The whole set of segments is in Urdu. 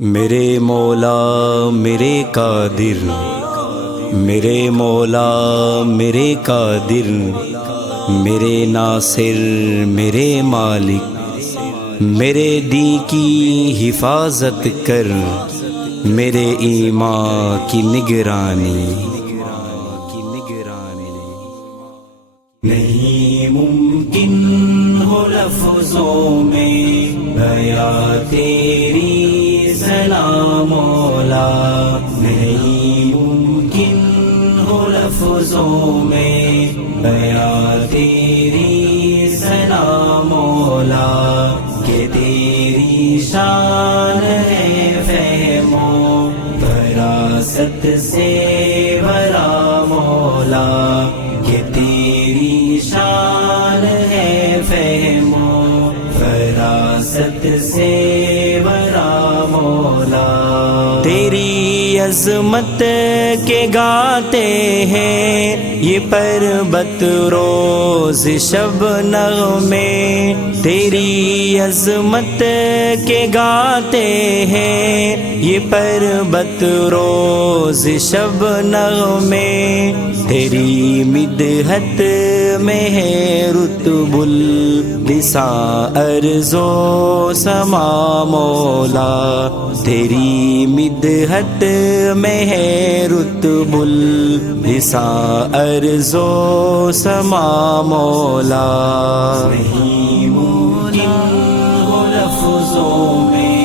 میرے مولا میرے قادر، میرے مولا میرے قادر، میرے ناصر میرے مالک، میرے دین کی حفاظت کر، میرے ایمان کی نگرانی۔ نہیں ممکن ہو لفظوں میں بیاں تیری سلام مولا، نہیں ممکن ہو لفظوں میں بیاں تیری سلام مولا، کہ تیری شان ہے فہم و فراست سے بھرا مولا، کہ تیری شان ہے فہم و فراست سے بھرا مولا۔ تیری عظمت کے گاتے ہیں یہ پربت روز شب نغمے، تیری عظمت کے گاتے ہیں یہ پربت روز شب نغمے، تیری مدحت میں ہے رتب اللسان ارض و سما مولا، تیری مدحت میں ہے رتب اللسان ارض و سما مولا۔ نہیں ممکن ہو لفظوں میں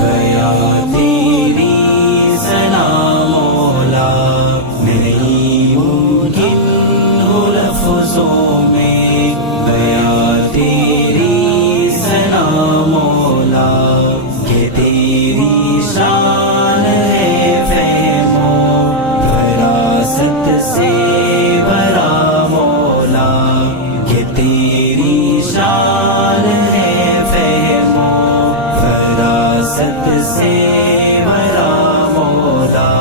بیاں تیری ثنا مولا، نہیں ممکن ہو لفظوں میں بیاں تیری ثنا مولا، کہ تیری شان ہے فہم و فراست سے بھرا مولا، کہ تیری شان ہے فہم و فراست سے بھرا مولا۔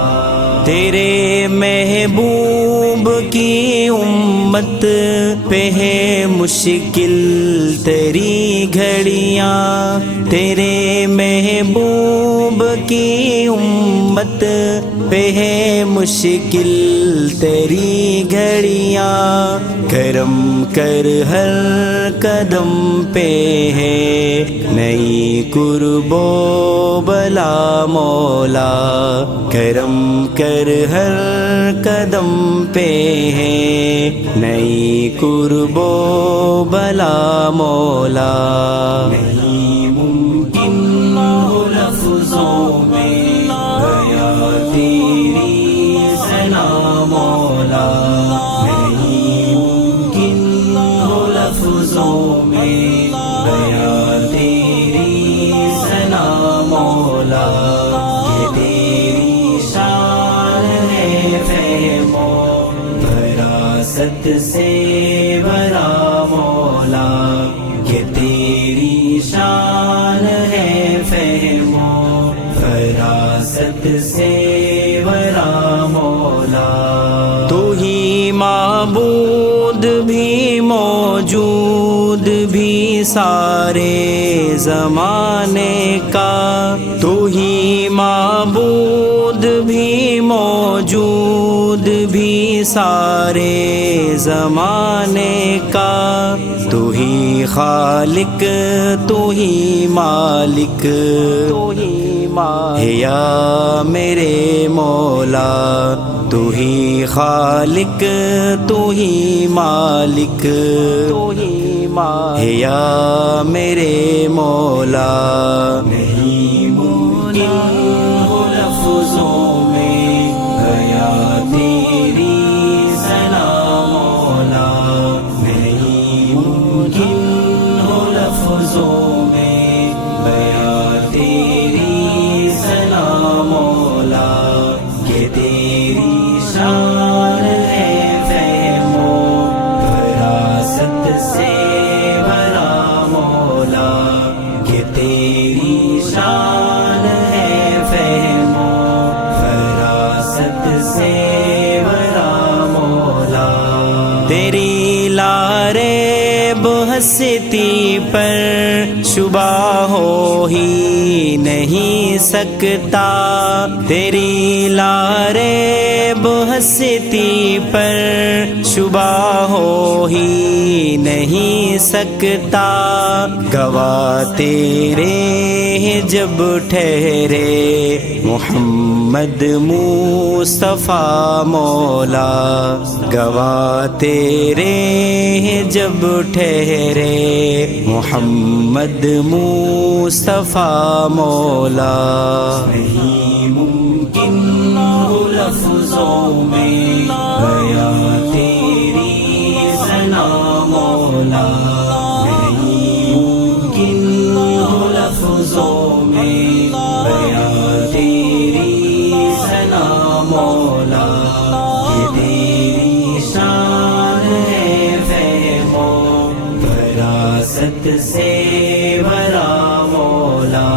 تیرے محبوب کی امت پہ ہے مشکل تیری گھڑیاں، تیرے محبوب کی امت پہ ہے مشکل تیری گھڑیاں، کرم کر ہر قدم پہ ہے نئی قرب و بلا مولا، کرم کر ہر قدم پہ ہے نئی قرب و بلا مولا۔ نہیں ممکن ہو لفظوں میں بیاں تیری ثنا مولا، نہیں ممکن ہو لفظوں میں بیاں تیری ثنا مولا، کہ تیری شان ہے فہم و فراست سے بھرا مولا، کہ تیری شان ہے فہم و فراست سے بھرا مولا۔ تو ہی معبود بھی موجود بھی سارے زمانے کا، تو ہی معبود بھی موجود بھی سارے زمانے کا، تو ہی خالق تو ہی مالک ہے یا میرے مولا، تو ہی خالق تو ہی مالک ہے یا میرے مولا۔ نہیں ممکن ہو لفظوں میں بیاں تیری ثنا مولا، نہیں ممکن ہو لفظوں میں بیاں تیری ثنا مولا، کہ تیری شان ہے فہم و فراست سے بھرا مولا، کہ تیری شان ہے فہم و فراست سے بھرا مولا۔ تیری لاریب ہستی پر شبہ ہو ہی نہیں سکتا، تیری لاریب ہستی پر شبہ ہو ہی نہیں سکتا، گواہ تیرے ہیں جب ٹھہرے محمد مصطفیٰ مولا، گواہ تیرے ہیں جب ٹھہرے محمد مصطفیٰ مولا، نہیں ممکن ہو لفظوں میں بیان تیری ثنا مولا، نہیں ممکن ہو لفظوں میں بیان تیری ثنا مولا، یہ تیری شان ہے فہم و فراست سے بھرا مولا،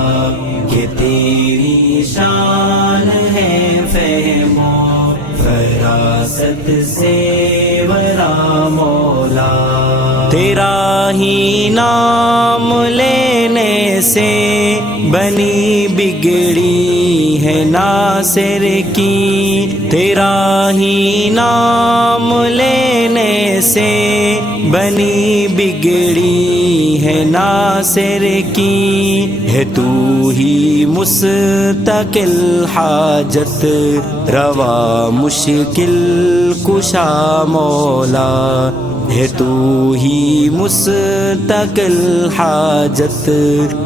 کہ تیری شان ہے فہم و فراست سے بھرا مولا، تیرا ہی نام لینے سے بنی بگڑی ہے ناصر کی، تیرا ہی نام لینے سے بنی بگڑی ہے ناصر کی، ہے تو ہی مستقل حاجت روا مشکل کشا مولا، ہے تو ہی مستقل حاجت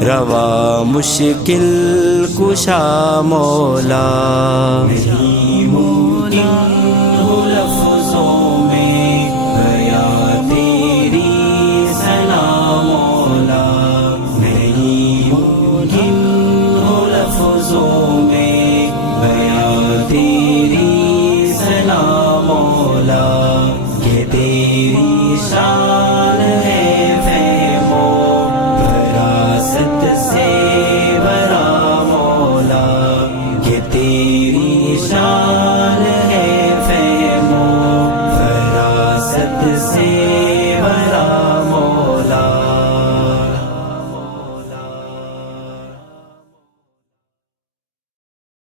روا مشکل کشا مولا، نہیں